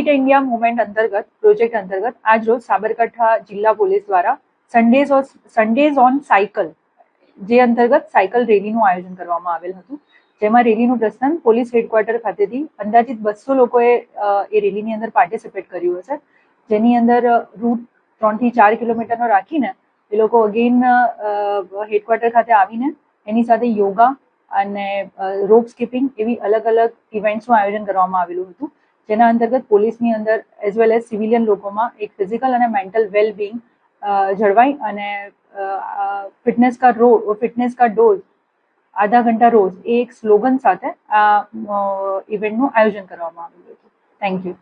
Fit India movement અંતર્ગત project અંતર્ગત આજ રોજ સાબરકાંઠા જિલ્લા પોલીસ દ્વારા સન્ડેઝ ઓન સાયકલ જે અંતર્ગત સાયકલ રેલીનું આયોજન કરવામાં આવેલ હતું, જેમાં રેલીનું પ્રસ્થાન પોલીસ હેડક્વાર્ટર ખાતેથી અંદાજિત 200 લોકોએ એ રેલીની અંદર પાર્ટિસિપેટ કર્યું હશે, જેની અંદર રૂટ 3 થી 4 કિલોમીટરનો રાખીને એ લોકો અગેન હેડક્વાર્ટર ખાતે આવીને એની સાથે યોગા અને રોપ સ્કીપિંગ એવી અલગ અલગ ઇવેન્ટ્સનું આયોજન કરવામાં આવેલું હતું, જેના અંતર્ગત પોલીસની અંદર એઝ વેલ એઝ સિવિલિયન લોકોમાં એક ફિઝિકલ અને મેન્ટલ વેલબિંગ જળવાય અને ફિટનેસ કા ડોઝ આધા ઘંટા રોજ એ એક સ્લોગન સાથે આ ઇવેન્ટનું આયોજન કરવામાં આવ્યું હતું. Thank you.